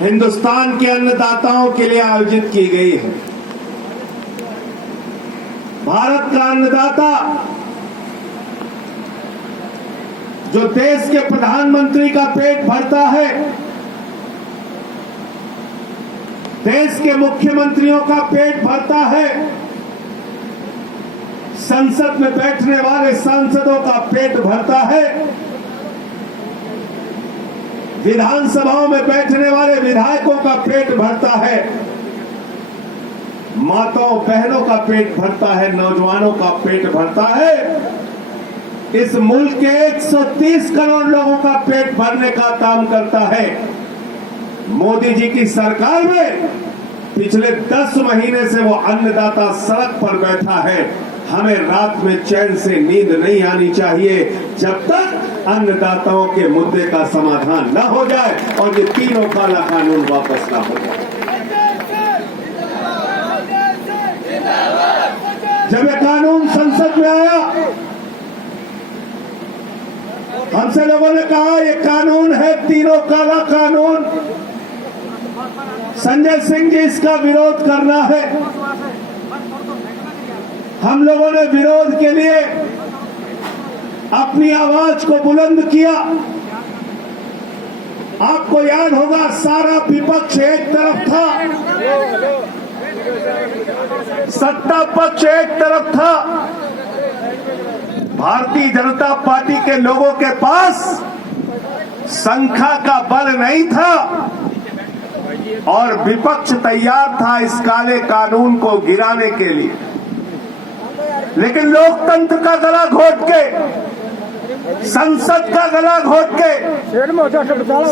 हिंदुस्तान के अन्नदाताओं के लिए आयोजित की गई है। भारत का अन्नदाता जो देश के प्रधानमंत्री का पेट भरता है, देश के मुख्यमंत्रियों का पेट भरता है, संसद में बैठने वाले सांसदों का पेट भरता है, विधानसभाओं में बैठने वाले विधायकों का पेट भरता है, माताओं बहनों का पेट भरता है, नौजवानों का पेट भरता है। इस मुल्क के 130 करोड़ लोगों का पेट भरने का काम करता है। मोदी जी की सरकार में पिछले 10 महीने से वो अन्नदाता सड़क पर बैठा है। हमें रात में चैन से नींद नहीं आनी चाहिए जब तक अन्नदाताओं के मुद्दे का समाधान न हो जाए और ये तीनों काला कानून वापस न हो जाए। जब ये कानून संसद में आया, हमसे लोगों ने कहा ये कानून है तीनों काला कानून, संजय सिंह जी इसका विरोध करना है। हम लोगों ने विरोध के लिए अपनी आवाज को बुलंद किया। आपको याद होगा, सारा विपक्ष एक तरफ था, सत्ता पक्ष एक तरफ था। भारतीय जनता पार्टी के लोगों के पास संख्या का बल नहीं था और विपक्ष तैयार था इस काले कानून को गिराने के लिए। लेकिन लोकतंत्र का गला घोट के, संसद का गला घोट के,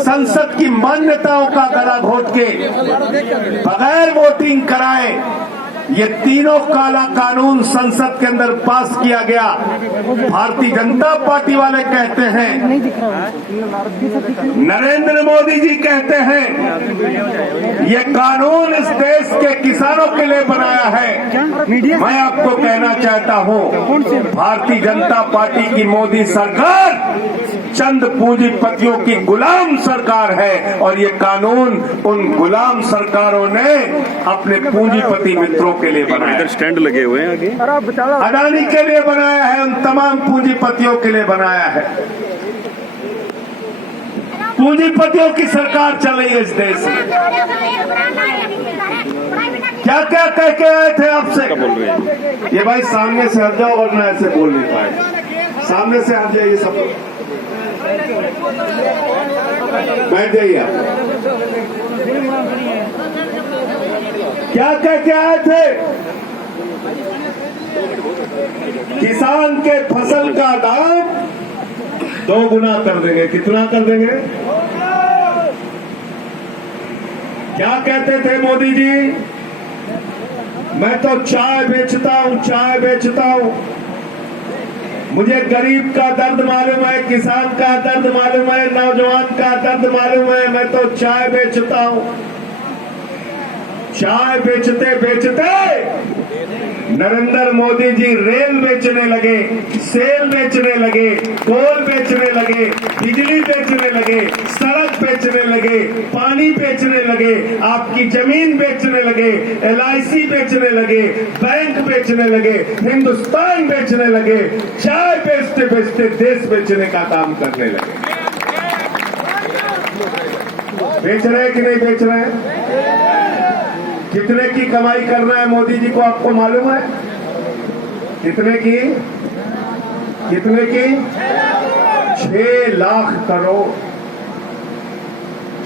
संसद की मान्यताओं का गला घोट के, बगैर वोटिंग कराए ये तीनों काला कानून संसद के अंदर पास किया गया। भारतीय जनता पार्टी वाले कहते हैं, नरेंद्र मोदी जी कहते हैं ये कानून इस देश के किसानों के लिए बनाया है। मैं आपको कहना चाहता हूं, भारतीय जनता पार्टी की मोदी सरकार चंद पूंजीपतियों की गुलाम सरकार है और ये कानून उन गुलाम सरकारों ने अपने पूंजीपति मित्रों के लिए बनाया। स्टैंड लगे हुए हैं आगे, अडानी के लिए बनाया है, उन तमाम पूंजीपतियों के लिए बनाया है। पूंजीपतियों की सरकार चल रही है इस देश में। क्या क्या कह के आए थे आपसे? ये भाई सामने से हट जाओ वरना ऐसे बोल नहीं पाए। सामने से हट जाइए सब, बैठ जाइए आप। क्या कह के आए थे? किसान के फसल का दाम 2 गुना कर देंगे। कितना कर देंगे? क्या कहते थे मोदी जी? मैं तो चाय बेचता हूं, चाय बेचता हूं, मुझे गरीब का दर्द मालूम है, किसान का दर्द मालूम है, नौजवान का दर्द मालूम है, मैं तो चाय बेचता हूं। चाय बेचते बेचते नरेंद्र मोदी जी रेल बेचने लगे, सेल बेचने लगे, कोल बेचने लगे, बिजली बेचने लगे, सड़क बेचने लगे, पानी बेचने लगे, आपकी जमीन बेचने लगे, LIC बेचने लगे, बैंक बेचने लगे, हिंदुस्तान बेचने लगे। चाय बेचते बेचते देश बेचने का काम करने लगे। बेच रहे हैं कि नहीं बेच रहे हैं? कितने की कमाई करना है मोदी जी को आपको मालूम है? कितने की? कितने की? 6 लाख करोड़।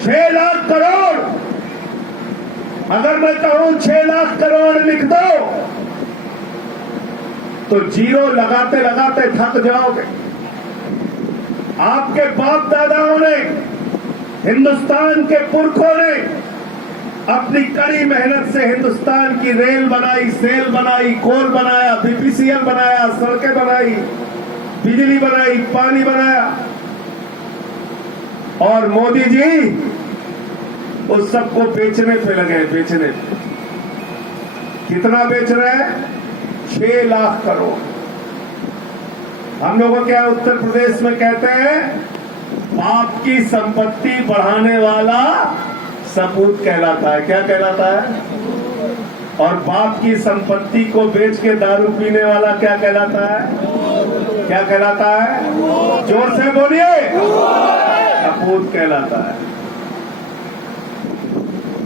6 लाख करोड़। अगर मैं कहूं 6 लाख करोड़ लिख दो तो जीरो लगाते लगाते थक जाओगे। आपके बाप दादाओं ने, हिंदुस्तान के पुरखों ने अपनी कड़ी मेहनत से हिंदुस्तान की रेल बनाई, सेल बनाई, कोल बनाया, BPCL बनाया, सड़कें बनाई, बिजली बनाई, पानी बनाया। और मोदी जी उस सबको बेचने पे लगे। बेचने पे कितना बेच रहे हैं? 6 लाख करोड़। हम लोगों के उत्तर प्रदेश में कहते हैं, बाप की संपत्ति बढ़ाने वाला सपूत कहलाता है। क्या कहलाता है? और बाप की संपत्ति को बेच के दारू पीने वाला क्या कहलाता है? क्या कहलाता है? जोर से बोलिए। सपूत कहलाता है।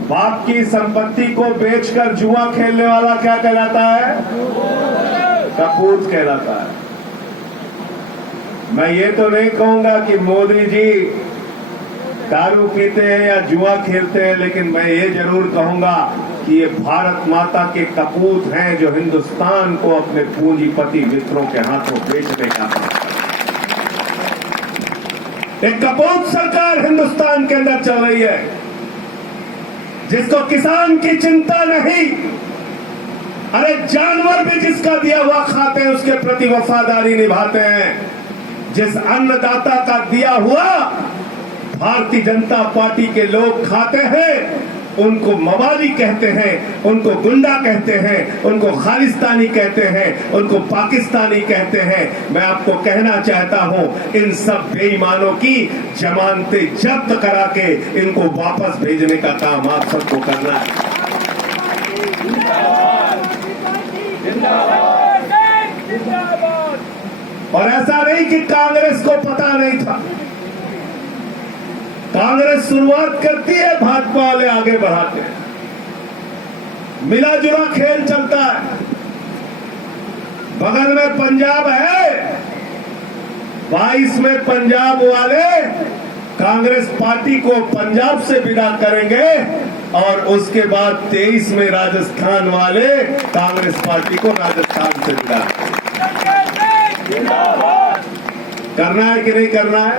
बाप की संपत्ति को बेचकर जुआ खेलने वाला क्या कहलाता है? कपूत कहलाता है। मैं ये तो नहीं कहूंगा कि मोदी जी दारू पीते हैं या जुआ खेलते हैं, लेकिन मैं ये जरूर कहूंगा कि ये भारत माता के कपूत हैं जो हिंदुस्तान को अपने पूंजीपति मित्रों के हाथों बेचने का। एक कपूत सरकार हिंदुस्तान के अंदर चल रही है, जिसको किसान की चिंता नहीं। अरे जानवर भी जिसका दिया हुआ खाते हैं उसके प्रति वफादारी निभाते हैं। जिस अन्नदाता का दिया हुआ भारतीय जनता पार्टी के लोग खाते हैं, उनको मवाली कहते हैं, उनको गुंडा कहते हैं, उनको खालिस्तानी कहते हैं, उनको पाकिस्तानी कहते हैं। मैं आपको कहना चाहता हूं, इन सब बेईमानों की जमानतें जब्त करा के इनको वापस भेजने का काम आप सबको करना है। और ऐसा नहीं कि कांग्रेस को पता नहीं था। कांग्रेस शुरुआत करती है, भाजपा वाले आगे बढ़ाते हैं। मिला जुला खेल चलता है। बगल में पंजाब है, 22 में पंजाब वाले कांग्रेस पार्टी को पंजाब से विदा करेंगे और उसके बाद 23 में राजस्थान वाले कांग्रेस पार्टी को राजस्थान से विदा करना है कि नहीं करना है?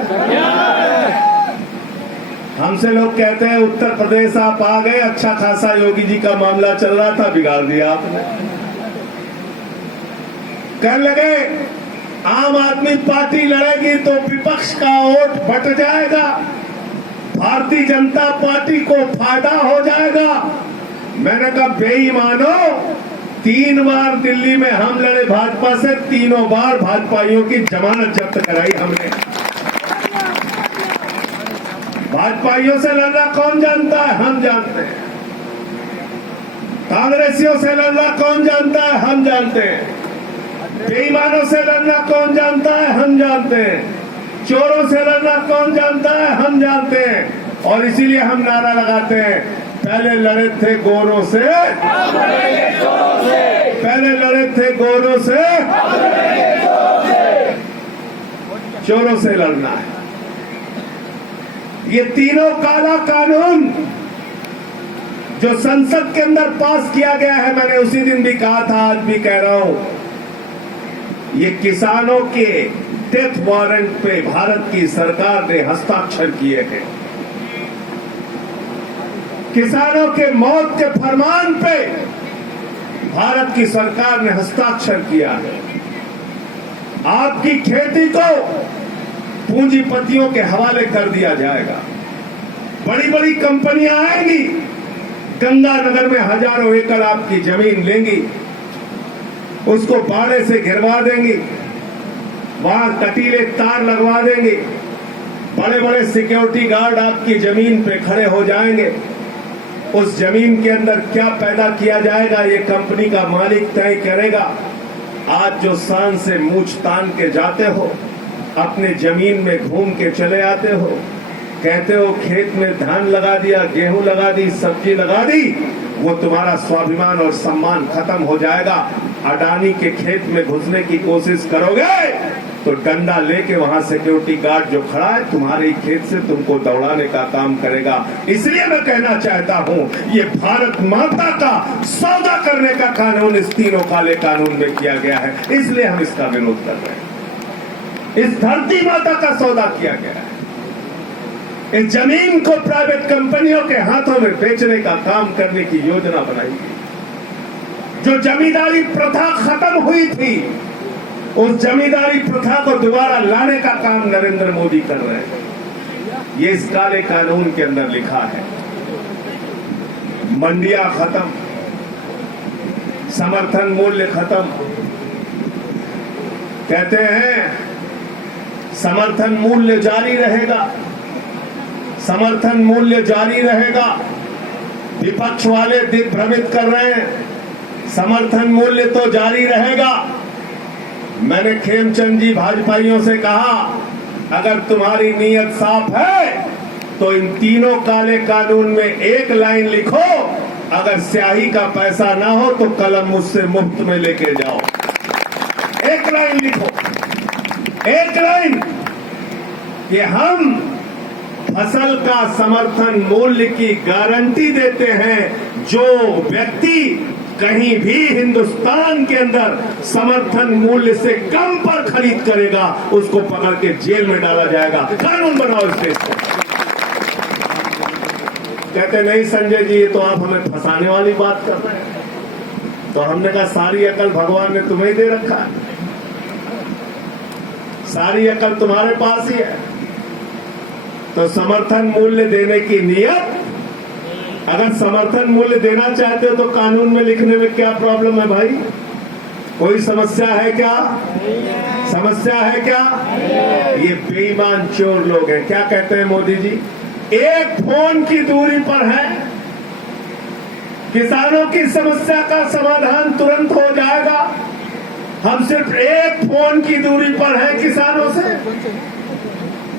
हमसे लोग कहते हैं उत्तर प्रदेश आप आ गए, अच्छा खासा योगी जी का मामला चल रहा था, बिगाड़ दिया आपने। कहने लगे आम आदमी पार्टी लड़ेगी तो विपक्ष का वोट बट जाएगा, भारतीय जनता पार्टी को फायदा हो जाएगा। मैंने कहा बेईमानो, 3 बार दिल्ली में हम लड़े भाजपा से, तीनों बार भाजपाइयों की जमानत जब्त कराई हमने। भाजपाइयों से लड़ना कौन जानता है? हम जानते हैं। कांग्रेसियों से लड़ना कौन जानता है? हम जानते हैं। बेईमानों से लड़ना कौन जानता है? हम जानते हैं। चोरों से लड़ना कौन जानता है? हम जानते हैं। और इसीलिए हम नारा लगाते हैं, पहले लड़े थे गोरों से, पहले लड़े थे गोरों से, चोरों से लड़ना है। ये तीनों काला कानून जो संसद के अंदर पास किया गया है, मैंने उसी दिन भी कहा था, आज भी कह रहा हूं, ये किसानों के डेथ वारंट पे भारत की सरकार ने हस्ताक्षर किए हैं। किसानों के मौत के फरमान पे भारत की सरकार ने हस्ताक्षर किया है। आपकी खेती को पूंजीपतियों के हवाले कर दिया जाएगा। बड़ी बड़ी कंपनियां आएंगी, गंगानगर में हजारों एकड़ आपकी जमीन लेंगी, उसको बाड़े से घिरवा देंगी, वहां कटीले तार लगवा देंगे, बड़े बड़े सिक्योरिटी गार्ड आपकी जमीन पे खड़े हो जाएंगे। उस जमीन के अंदर क्या पैदा किया जाएगा ये कंपनी का मालिक तय करेगा। आज जो शान से मूंछ तान के जाते हो, अपने जमीन में घूम के चले आते हो, कहते हो खेत में धान लगा दिया, गेहूं लगा दी, सब्जी लगा दी, वो तुम्हारा स्वाभिमान और सम्मान खत्म हो जाएगा। अडानी के खेत में घुसने की कोशिश करोगे तो डंडा लेके वहां सिक्योरिटी गार्ड जो खड़ा है तुम्हारे खेत से तुमको दौड़ाने का काम करेगा। इसलिए मैं कहना चाहता हूं, ये भारत माता का सौदा करने का कानून इस तीनों काले कानून में किया गया है, इसलिए हम इसका विरोध कर रहे हैं। इस धरती माता का सौदा किया गया है। इस जमीन को प्राइवेट कंपनियों के हाथों में बेचने का काम करने की योजना बनाई गई। जो जमींदारी प्रथा खत्म हुई थी, उस जमींदारी प्रथा को दोबारा लाने का काम नरेंद्र मोदी कर रहे हैं। ये इस काले कानून के अंदर लिखा है। मंडियां खत्म, समर्थन मूल्य खत्म। कहते हैं समर्थन मूल्य जारी रहेगा, समर्थन मूल्य जारी रहेगा। विपक्ष वाले दिग्भ्रमित कर रहे हैं, समर्थन मूल्य तो जारी रहेगा। मैंने खेमचंद जी भाजपाइयों से कहा, अगर तुम्हारी नीयत साफ है तो इन तीनों काले कानून में एक लाइन लिखो, अगर स्याही का पैसा ना हो तो कलम मुझसे मुफ्त में लेके जाओ। एक लाइन लिखो, एक लाइन कि हम फसल का समर्थन मूल्य की गारंटी देते हैं। जो व्यक्ति कहीं भी हिंदुस्तान के अंदर समर्थन मूल्य से कम पर खरीद करेगा, उसको पकड़ के जेल में डाला जाएगा। कानून बनाओ इस देश में। कहते नहीं संजय जी, ये तो आप हमें फंसाने वाली बात कर रहे हैं। तो हमने कहा सारी अकल भगवान ने तुम्हें दे रखा है, सारी अकल तुम्हारे पास ही है। तो समर्थन मूल्य देने की नियत, अगर समर्थन मूल्य देना चाहते हो तो कानून में लिखने में क्या प्रॉब्लम है भाई? कोई समस्या है क्या? समस्या है क्या? ये बेईमान चोर लोग हैं। क्या कहते हैं मोदी जी? एक फोन की दूरी पर है, किसानों की समस्या का समाधान तुरंत हो जाएगा। हम सिर्फ एक फोन की दूरी पर है किसानों से।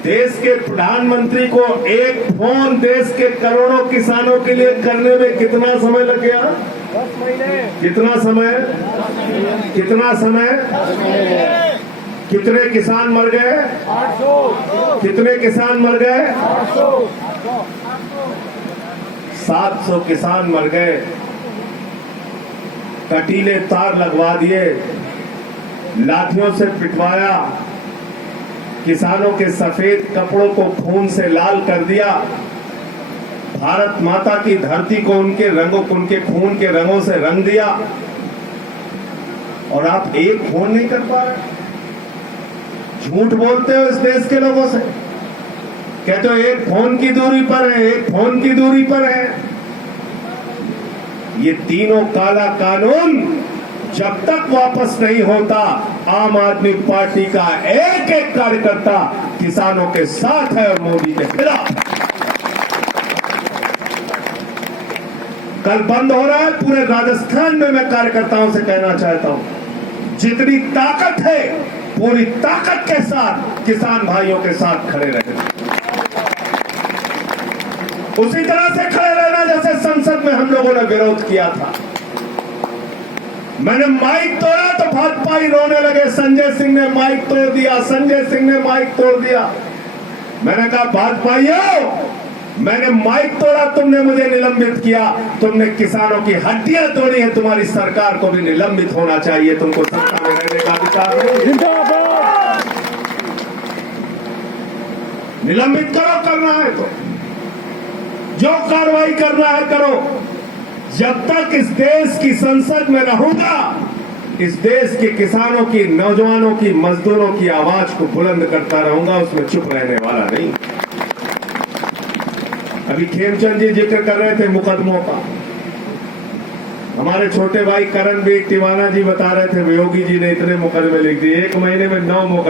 देश के प्रधानमंत्री को एक फोन देश के करोड़ों किसानों के लिए करने में कितना समय लग गया? 10 महीने। कितना समय? कितना समय? कितने किसान मर गए? 800। कितने किसान मर गए? 800। 700 किसान मर गए। कटीले तार लगवा दिए, लाठियों से पिटवाया, किसानों के सफेद कपड़ों को खून से लाल कर दिया, भारत माता की धरती को उनके रंगों को, उनके खून के रंगों से रंग दिया, और आप एक फोन नहीं कर पा रहे। झूठ बोलते हो इस देश के लोगों से, कहते हो एक फोन की दूरी पर है, एक फोन की दूरी पर है। ये तीनों काला कानून जब तक वापस नहीं होता, आम आदमी पार्टी का एक एक कार्यकर्ता किसानों के साथ है और मोदी के खिलाफ। कल बंद हो रहा है पूरे राजस्थान में। मैं कार्यकर्ताओं से कहना चाहता हूं, जितनी ताकत है पूरी ताकत के साथ किसान भाइयों के साथ खड़े रहना, उसी तरह से खड़े रहना जैसे संसद में हम लोगों ने विरोध किया था। मैंने माइक तोड़ा तो भाजपा ही रोने लगे, संजय सिंह ने माइक तोड़ दिया, संजय सिंह ने माइक तोड़ दिया। मैंने कहा भाजपाइयों, मैंने माइक तोड़ा, तुमने मुझे निलंबित किया, तुमने किसानों की हड्डियां तोड़ी है, तुम्हारी सरकार को भी निलंबित होना चाहिए, तुमको सत्ता में रहने का अधिकार नहीं। निलंबित करो, करना है तो जो कार्रवाई करना है करो। जब तक इस देश की संसद में रहूंगा, इस देश के किसानों की, नौजवानों की, मजदूरों की आवाज को बुलंद करता रहूंगा, उसमें चुप रहने वाला नहीं। अभी खेमचंद जी जिक्र कर रहे थे मुकदमों का। हमारे छोटे भाई करण भी टिवाना जी बता रहे थे, योगी जी ने इतने मुकदमे लिख दिए, 1 महीने में 9 मुकदमे।